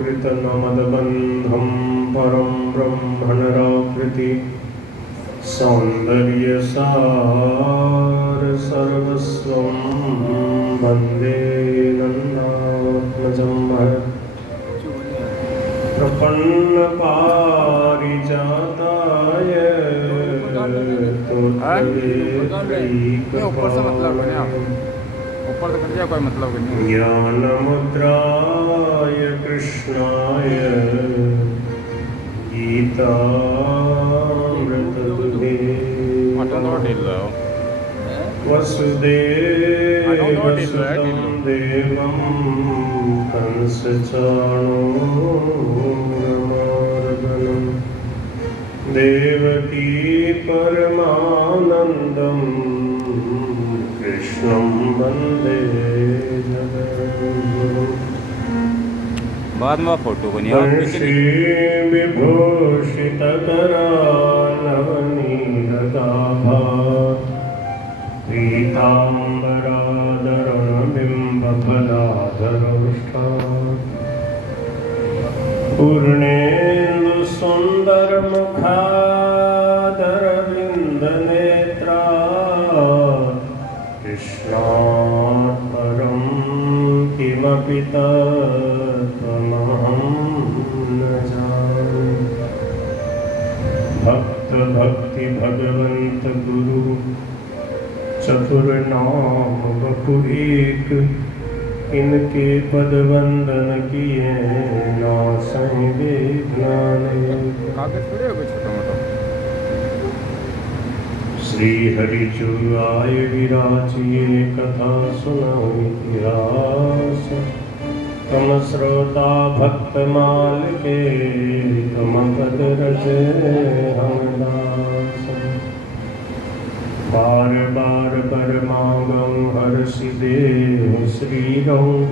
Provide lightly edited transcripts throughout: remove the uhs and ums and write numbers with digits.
कृतनमदबन्धं परं ब्रह्मणराकृति सौन्दर्यसार सर्वस्वं वन्दे नन्दात्मजं प्रपन्नपारिजाताय ऊपर से कर दिया कोई मतलब नहीं। ज्ञानमुद्राय कृष्णाय गीतामृतदुहे वसुदेवसुतं देवं कंसचाणूरमर्दनं देवकी परमानन्दं कृष्णं वन्दे जगद्गुरुम्। बाद में फोटो बनी विभूषितकरालवनीरदाभा पीताम्बरादरणबिम्बफलाधरोष्ठा पूर्णेन्दुसुन्दरमुखादरविन्दनेत्रा कृष्णात् परं किमपि तत्त्वमहं न जाने। भक्त भक्ति भगवंत गुरु चतुर्नाम बपु एक, इनके पद वंदन किए नासै विघ्नाने। श्री हरि जो आय विराजिए कथा सुनाओ इतिहास, तम श्रोता भक्त माल के तुम पद रजे हम दास। बार बार परमागम हर्षि देव श्री रंग,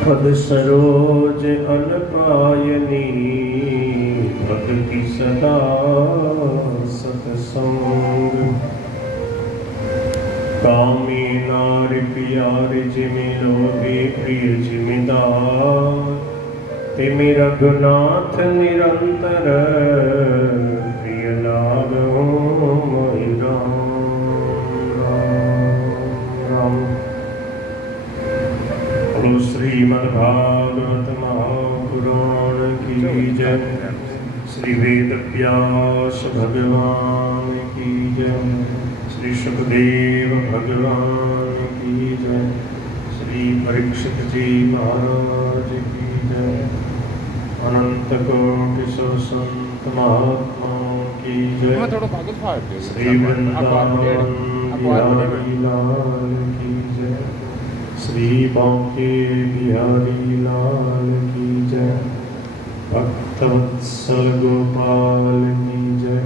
पद सरोज अनपायनी भक्ति सदा सतसंग। कामी नारी प्यारी जिमि लोभी प्रिय जिमिदार, तिमि रघुनाथ निरंतर प्रिय लागो मोहि राम राम। बोलो श्रीमद्भागवत महापुराण की जय, श्री वेद व्यास भगवान की जय, श्री सुखदेव भगवान की जय, श्री परीक्षित जी महाराज की जय, अनंत कोटि संत महात्माओं की जय, श्री वृंदावन बिहारी लाल की जय, श्री बांके बिहारी लाल की जय, भक्तवत्सल गोपाल की जय।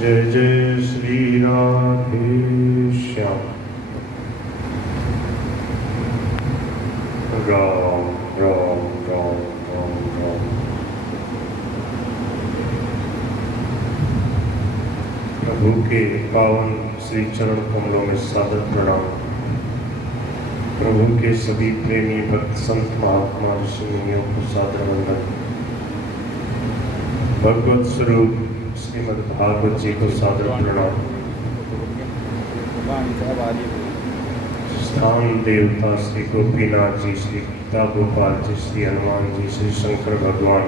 जय जय श्री राधे श्याम। राम राम राम राम राम। प्रभु के पावन श्री चरण कमलों में सादर प्रणाम। प्रभु के सभी प्रेमी भक्त संत महात्मा ऋषि मुनियों को सादर वंदन। भगवत स्वरूप श्रीमद् भागवत जी को सादर प्रणाम। स्थान देवता श्री गोपीनाथ जी, श्री गीता गोपाल जी, श्री हनुमान जी, श्री शंकर भगवान,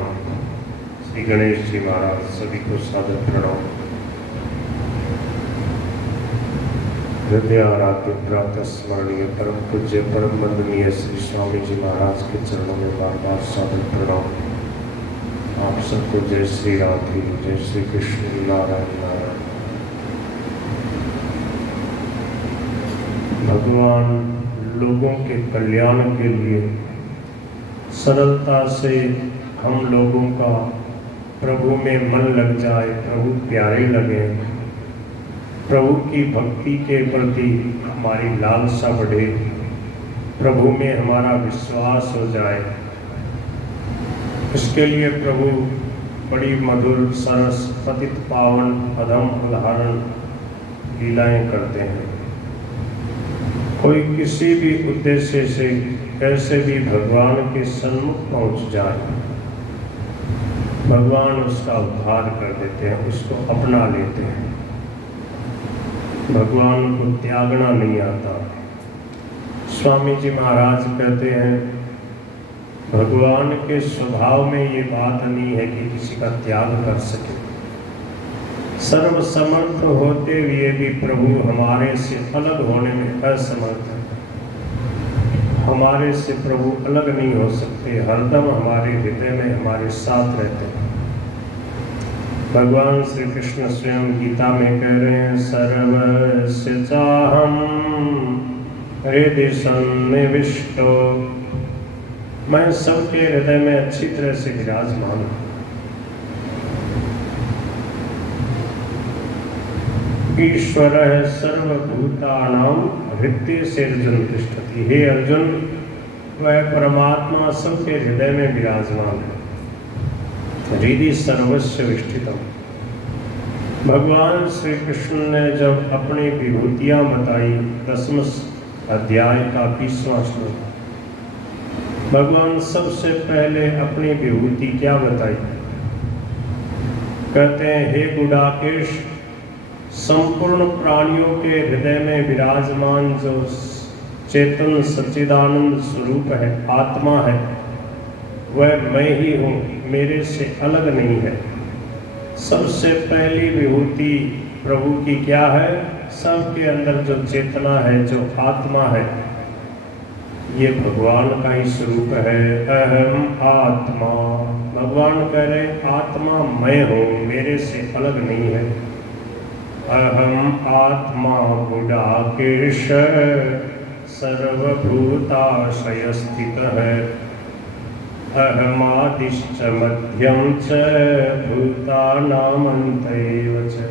श्री गणेश जी महाराज, सभी को सादर प्रणाम। हृदय आराध्य प्रातः स्मरणीय परम पूज्य परम वंदनीय श्री स्वामी जी महाराज के चरणों में बार बार सादर प्रणाम। आप सबको जय श्री राधे, जय श्री कृष्ण, नारायण नारायण। भगवान लोगों के कल्याण के लिए सरलता से हम लोगों का प्रभु में मन लग जाए, प्रभु प्यारे लगे, प्रभु की भक्ति के प्रति हमारी लालसा बढ़े, प्रभु में हमारा विश्वास हो जाए, इसके लिए प्रभु बड़ी मधुर सरस पतित पावन अधम उदाहरण लीलाएं करते हैं। कोई किसी भी उद्देश्य से कैसे भी भगवान के सन्मुख पहुंच जाए, भगवान उसका उद्धार कर देते हैं, उसको अपना लेते हैं। भगवान को त्यागना नहीं आता। स्वामी जी महाराज कहते हैं भगवान के स्वभाव में ये बात नहीं है कि किसी का त्याग कर सके। सर्व समर्थ होते हुए भी प्रभु हमारे से अलग होने में असमर्थ है। हमारे से प्रभु अलग नहीं हो सकते, हरदम हमारे हृदय में हमारे साथ रहते हैं। भगवान श्री कृष्ण स्वयं गीता में कह रहे हैं सर्वस्य चाहम हृदय सन्निविष्टो, मैं सबके हृदय में अच्छी तरह से विराजमान हूँ। ईश्वर सर्वभूतानां हृदय से अर्जुन तिष्ठति। हे अर्जुन, वह परमात्मा सबके हृदय में विराजमान है। हृदय सर्वस्व विष्ठितम। भगवान श्री कृष्ण ने जब अपनी विभूतियां बताई, 10वें अध्याय का 20वां श्लोक, भगवान सबसे पहले अपनी विभूति क्या बताई? कहते हैं हे गुडाकेश, संपूर्ण प्राणियों के हृदय में विराजमान जो चेतन सच्चिदानंद स्वरूप है, आत्मा है, वह मैं ही हूँ, मेरे से अलग नहीं है। सबसे पहली विभूति प्रभु की क्या है? सबके अंदर जो चेतना है, जो आत्मा है, ये भगवान का ही स्वरूप है। अहम आत्मा, भगवान कह रहे आत्मा मैं हूँ, मेरे से अलग नहीं है। अहम आत्मा गुडाकेश सर्वभूताशय स्थित है। अहमादिश्च मध्यम च भूतानामन्तैव च।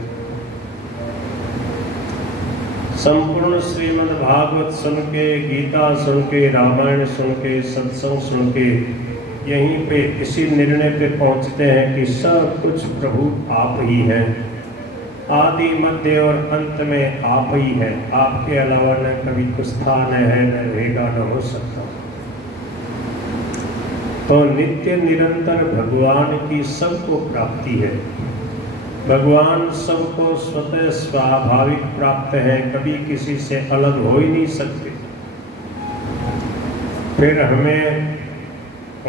संपूर्ण श्रीमद् भागवत सुन के, गीता सुन के, रामायण सुन के, सत्संग सुन के यहीं पे इसी निर्णय पे पहुंचते हैं कि सब कुछ प्रभु आप ही हैं। आदि मध्य और अंत में आप ही है। आपके अलावा न कभी कुछ था, न है, न रहेगा, न हो सकता। तो नित्य निरंतर भगवान की सबको प्राप्ति है। भगवान सबको स्वतः स्वाभाविक प्राप्त है, कभी किसी से अलग हो ही नहीं सकते। फिर हमें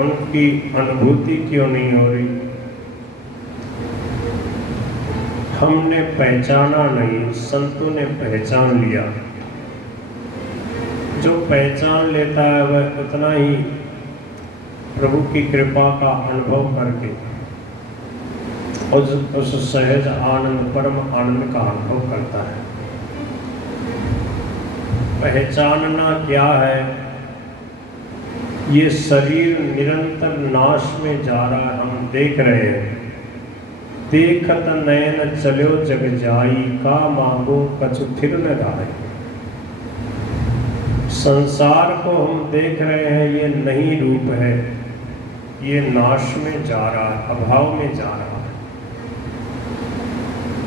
उनकी अनुभूति क्यों नहीं हो रही? हमने पहचाना नहीं, संतों ने पहचान लिया। जो पहचान लेता है वह उतना ही प्रभु की कृपा का अनुभव करके उस सहज आनंद, परम आनंद का अनुभव करता है। पहचानना क्या है? ये शरीर निरंतर नाश में जा रहा है, हम देख रहे हैं। देखत नयन चलो जग जाई, का मांगो कछु फिर न गाए। संसार को हम देख रहे हैं, ये नहीं रूप है, ये नाश में जा रहा है, अभाव में जा रहा है।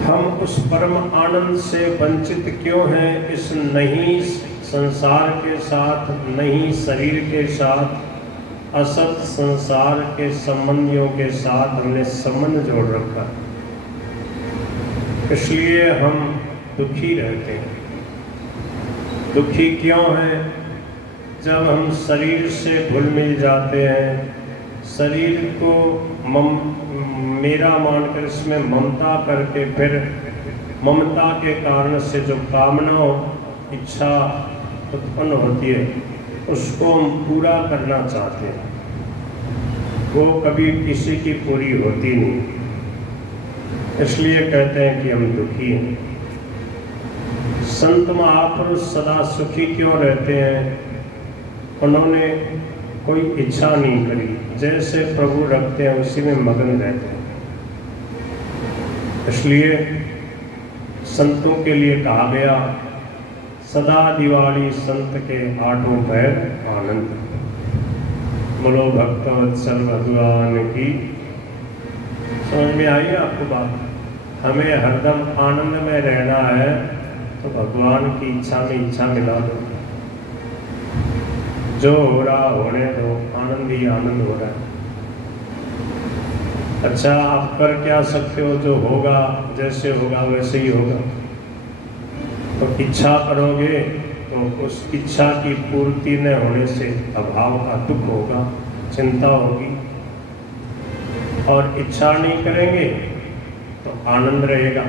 हम उस परम आनंद से वंचित क्यों हैं? इस नहीं संसार के साथ, नहीं शरीर के साथ, असत संसार के संबंधियों के साथ हमने संबंध जोड़ रखा, इसलिए हम दुखी रहते हैं। दुखी क्यों हैं? जब हम शरीर से घुल मिल जाते हैं, शरीर को मेरा मानकर इसमें ममता करके, फिर ममता के कारण से जो कामना इच्छा उत्पन्न होती है, उसको हम पूरा करना चाहते हैं, वो कभी किसी की पूरी होती नहीं। इसलिए कहते हैं कि हम दुखी हैं। संत महापुरुष सदा सुखी क्यों रहते हैं? उन्होंने कोई इच्छा नहीं करी, जैसे प्रभु रखते हैं उसी में मगन रहते हैं। इसलिए संतों के लिए कहा गया, सदा दिवाली संत के आठों पैर आनंद। बोलो भक्तवत्सल भगवान की। समझ में आई आपको बात? हमें हरदम आनंद में रहना है तो भगवान की इच्छा में इच्छा मिला दो। जो हो रहा होने दो, आनंद ही आनंद हो रहा है। अच्छा, आप कर क्या सकते हो? जो होगा, जैसे होगा वैसे ही होगा। तो इच्छा करोगे तो उस इच्छा की पूर्ति न होने से अभाव का दुख होगा, चिंता होगी। और इच्छा नहीं करेंगे तो आनंद रहेगा।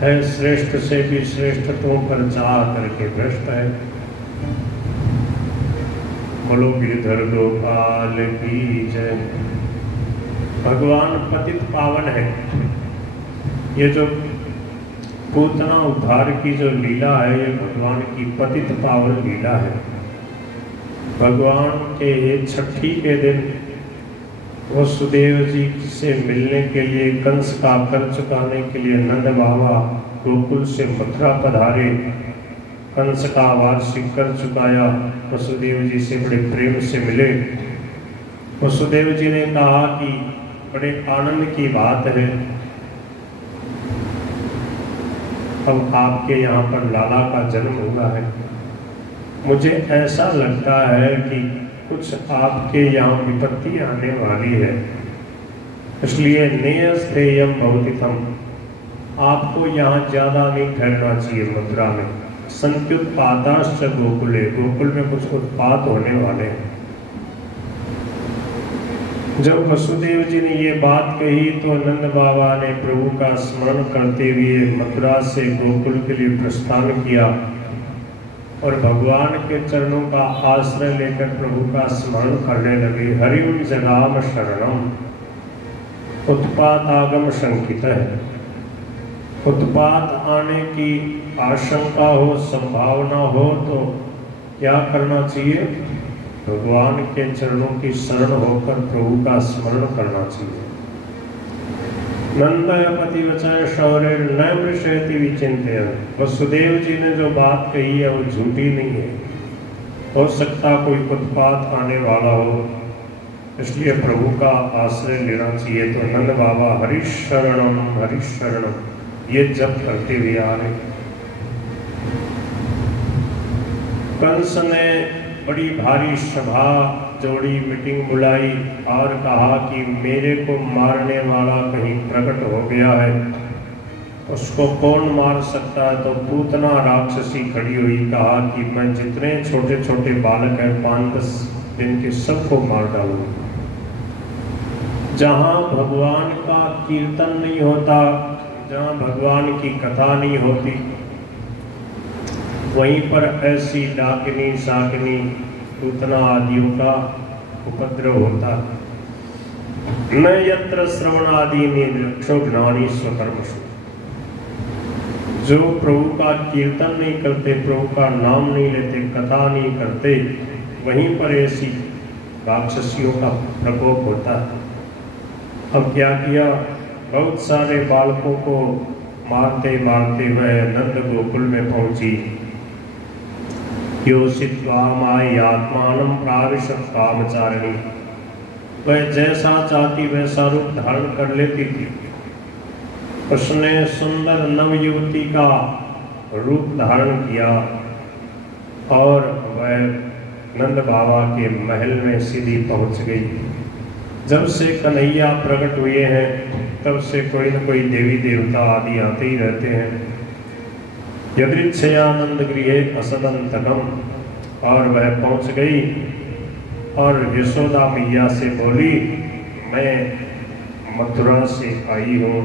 है श्रेष्ठ से भी श्रेष्ठ तुम पर चाह करके भ्रष्ट है। बोलो गिरधर गोपाल की जय। भगवान पतित पावन है। ये जो पूतना उद्धार की जो लीला है, ये भगवान की पतित पावन लीला है। भगवान के छठी के दिन वसुदेव जी से मिलने के लिए, कंस का कर चुकाने के लिए नंद बाबा गोकुल से मथुरा पधारे। कंस का वार्षिक कर चुकाया, वसुदेव जी से बड़े प्रेम से मिले। वसुदेव जी ने कहा कि बड़े आनंद की बात है, अब आपके यहाँ पर लाला का जन्म हुआ है। मुझे ऐसा लगता है कि कुछ आपके यहाँ विपत्ति आने वाली है, इसलिए नेयस्थेयम भवतितम, आपको यहाँ ज़्यादा नहीं ठहरना चाहिए मथुरा में। संत्युत्पाताश्च गोकुले, गोकुल में कुछ उत्पात होने वाले हैं। जब वसुदेव जी ने ये बात कही तो नंद बाबा ने प्रभु का स्मरण करते हुए मथुरा से गोकुल के लिए प्रस्थान किया और भगवान के चरणों का आश्रय लेकर प्रभु का स्मरण करने लगे। हरिम जगाम शरणम, उत्पात आगम शंकित है। उत्पात आने की आशंका हो, संभावना हो तो क्या करना चाहिए? भगवान के चरणों की शरण होकर प्रभु का स्मरण करना चाहिए। नंदय पतिवचय शौर्य न मृषयति विचिंतयन्। वसुदेव जी ने जो बात कही है वो झूठी नहीं है। हो सकता कोई उत्पात आने वाला हो, इसलिए प्रभु का आश्रय लेना चाहिए। तो नंद बाबा हरिशरणम हरिशरणम ये जप करते हुए आ रहे। कंस ने बड़ी भारी सभा जोड़ी, मीटिंग बुलाई और कहा कि मेरे को मारने वाला कहीं प्रकट हो गया है, उसको कौन मार सकता है? तो पूतना राक्षसी खड़ी हुई, कहा कि मैं जितने छोटे छोटे बालक हैं 5-10 दिन के सबको मार डालूंगा। जहाँ भगवान का कीर्तन नहीं होता, जहाँ भगवान की कथा नहीं होती, वहीं पर ऐसी डाकिनी शाकिनी पूतना आदियों का उपद्रव होता। न यत्र श्रवणादि ज्ञानी स्वकर्मसु। जो प्रभु का कीर्तन नहीं करते, प्रभु का नाम नहीं लेते, कथा नहीं करते, वहीं पर ऐसी राक्षसियों का प्रकोप होता है। अब क्या किया? बहुत सारे बालकों को मारते मारते वह नंद गोकुल में पहुंची। योषित्वा माय आत्मानं प्राविशत कामचारिणी। वह जैसा चाहती वैसा रूप धारण कर लेती थी। उसने सुंदर नवयुवती का रूप धारण किया और वह नंद बाबा के महल में सीधी पहुंच गई। जब से कन्हैया प्रकट हुए हैं तब से कोई न कोई देवी देवता आदि आते ही रहते हैं। यदृच्छयानंद गृहे असदंतकम, और वह पहुंच गई और यशोदा मैया से बोली, मैं मथुरा से आई हूँ,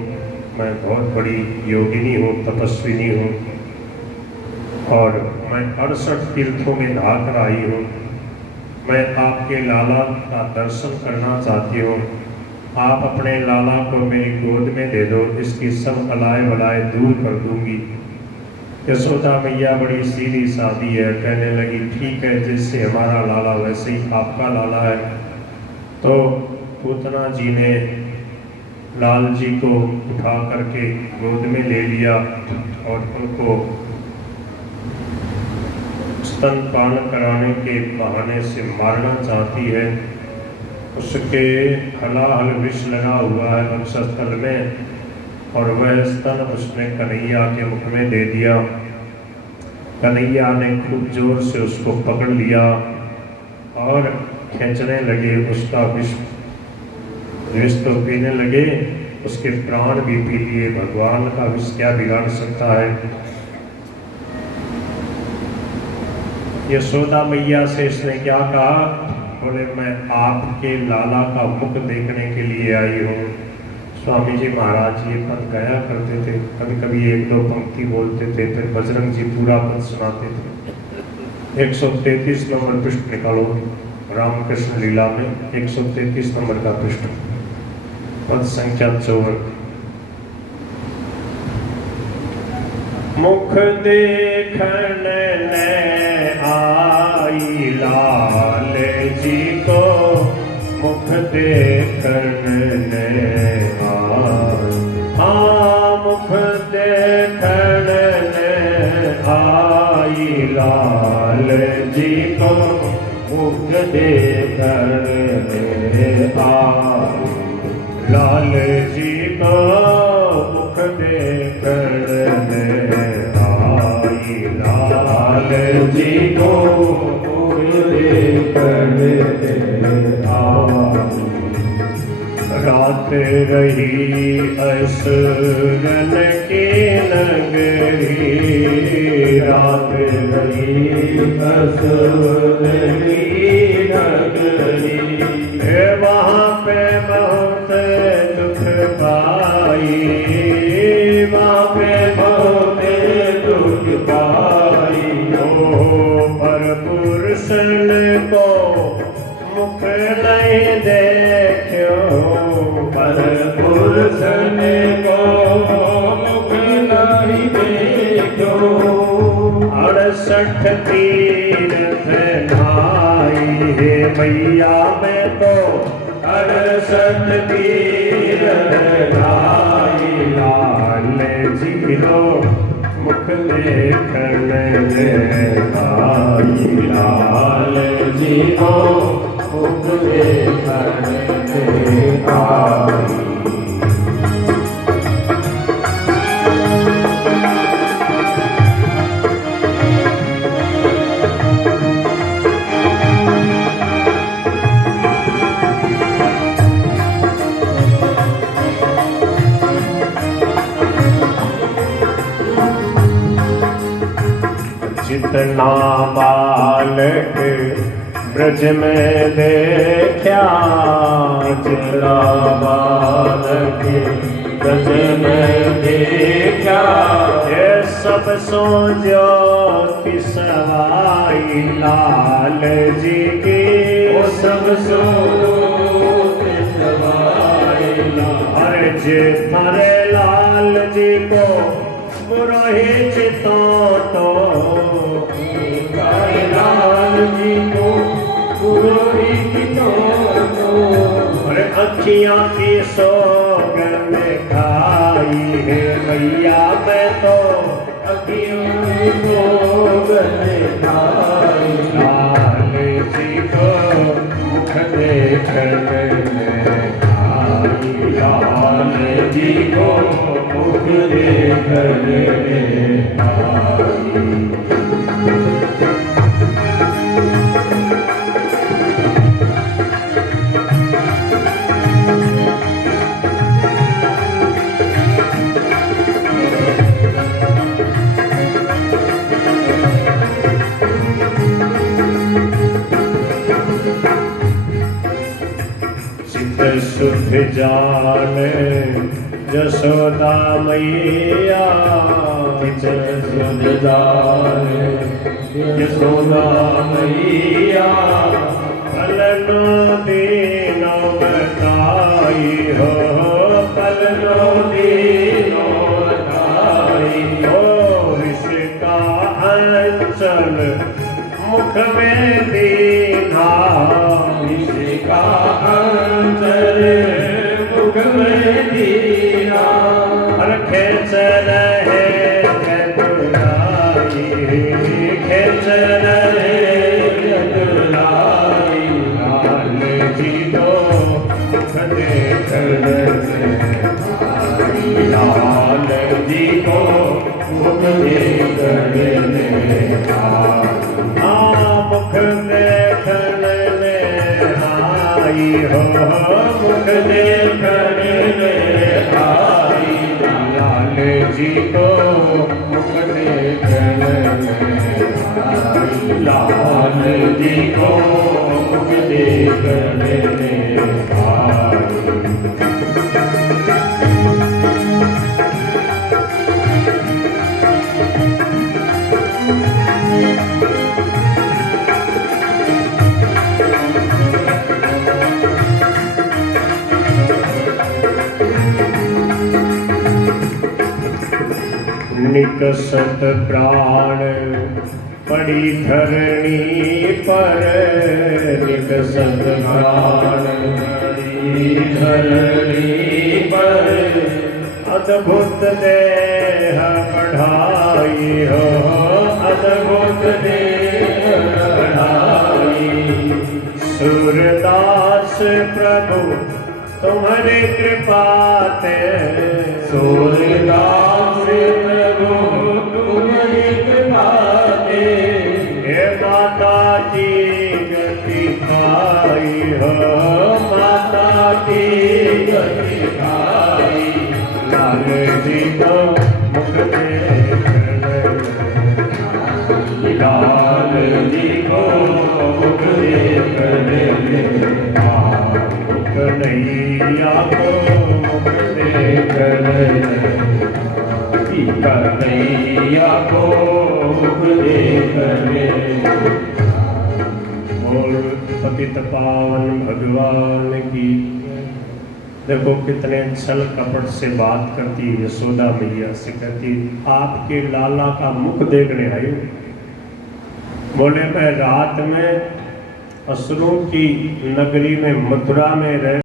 मैं बहुत बड़ी योगिनी हूँ, तपस्विनी हूँ और मैं 68 तीर्थों में नहाकर आई हूँ। मैं आपके लाला का दर्शन करना चाहती हूँ। आप अपने लाला को मेरी गोद में दे दो, इसकी सब अलाय वलाय दूर कर दूंगी। यशोदा मैया बड़ी सीधी सादी है, कहने लगी ठीक है, जैसे हमारा लाला वैसे ही आपका लाला है। तो पूतना जी ने लाल जी को उठा करके गोद में ले लिया और उनको स्तनपान कराने के बहाने से मारना चाहती है। उसके हलाहल विष लगा हुआ है वक्षस्थल में और वह स्तन उसने कन्हैया के मुख में दे दिया। कन्हैया ने खूब जोर से उसको पकड़ लिया और खींचने लगे उसका विष। विष तो पीने लगे, उसके प्राण भी पी लिए। भगवान का विष क्या बिगाड़ सकता है। यशोदा मैया से इसने क्या कहा, बोले मैं आपके लाला का मुख देखने के लिए आई हूँ। स्वामी जी महाराज ये पद गाया करते थे, कभी कभी एक दो पंक्ति बोलते थे, फिर बजरंग जी पूरा पद सुनाते थे। 133 नंबर पृष्ठ निकालो रामकृष्ण लीला में, 133 नंबर का पृष्ठ, पद संख्या 54। मुख देखने आई लाल जी को, मुख देखने मुख देखने आई लाल जी को, मुख देखने लाल जी को, मुख देखने आई लाल जी को, मुख देखने रात रही असुरन की नगरी, रात रही असुरन की नगरी, वहाँ पे बहुत दुख पाई, वहाँ पे बहुत दुख पाई। ओ पर पुरुषन को मुख नहीं देखो, पर पुरुषन को मुख नहीं देखो। 68 तीर्थ नहाई है मैया में तो, 68 तीर्थ नहाई लाल जी हो, मुख देखने आई लाल जी हो, मुख देखने आई। जितना बालक ब्रज में देखा, जितना बालक ब्रज में देखा, ये सब सो ज्योति सवाई लाल जी की, वो सब सो ज्योति सवाई अरे जे थारे लाल जी को बुराही चितो तो, लाल जी को बुराही चितो तो, अरे अखियाँ की सौगंध खाई है मैया मैं तो, अखियों की सौगंध खाई लाल जी को, मुख देखने आई लाल जी को, मुख देखने आई। सुध जाने यशोदा मैया, सुध जाने यशोदा मैया, पलनो दीनो बताई हो, पलनो दीनो बताई हो, विष का अंचल मुख में दीना, विष का अंचल मुख में दीना, खेच रहे चतुराई, खेच रहे चतुराई लाल जी को, मुख देखने लाल जी को, मुख देखने मुख देखने आई हो मुख देखने में आई, लाल जी को मुख देखने में आई, लाल जी को मुख देखने में आई। निकसत प्राण पड़ी धरणी पर, निकसत प्राण पड़ी धरणी पर, अद्भुत देह बढ़ाई हो अद्भुत देह बढ़ाई। सूरदास प्रभु तुम्हारे कृपा ते, सूरदास प्रभु तुम्हारी कृपा ते, हे माता जी गति पाई हो माता की गति पाई, लाल जी को मुख देखने, लाल जी को मुख देखने कन्हैया को मुख देखने, कन्हैया को मुख देखने। बोल पतित पावन भगवान की। देखो कितने छल कपट से बात करती यशोदा मैया से, कहती आपके लाला का मुख देखने आई। बोले मैं रात में असुरों की नगरी में मथुरा में रह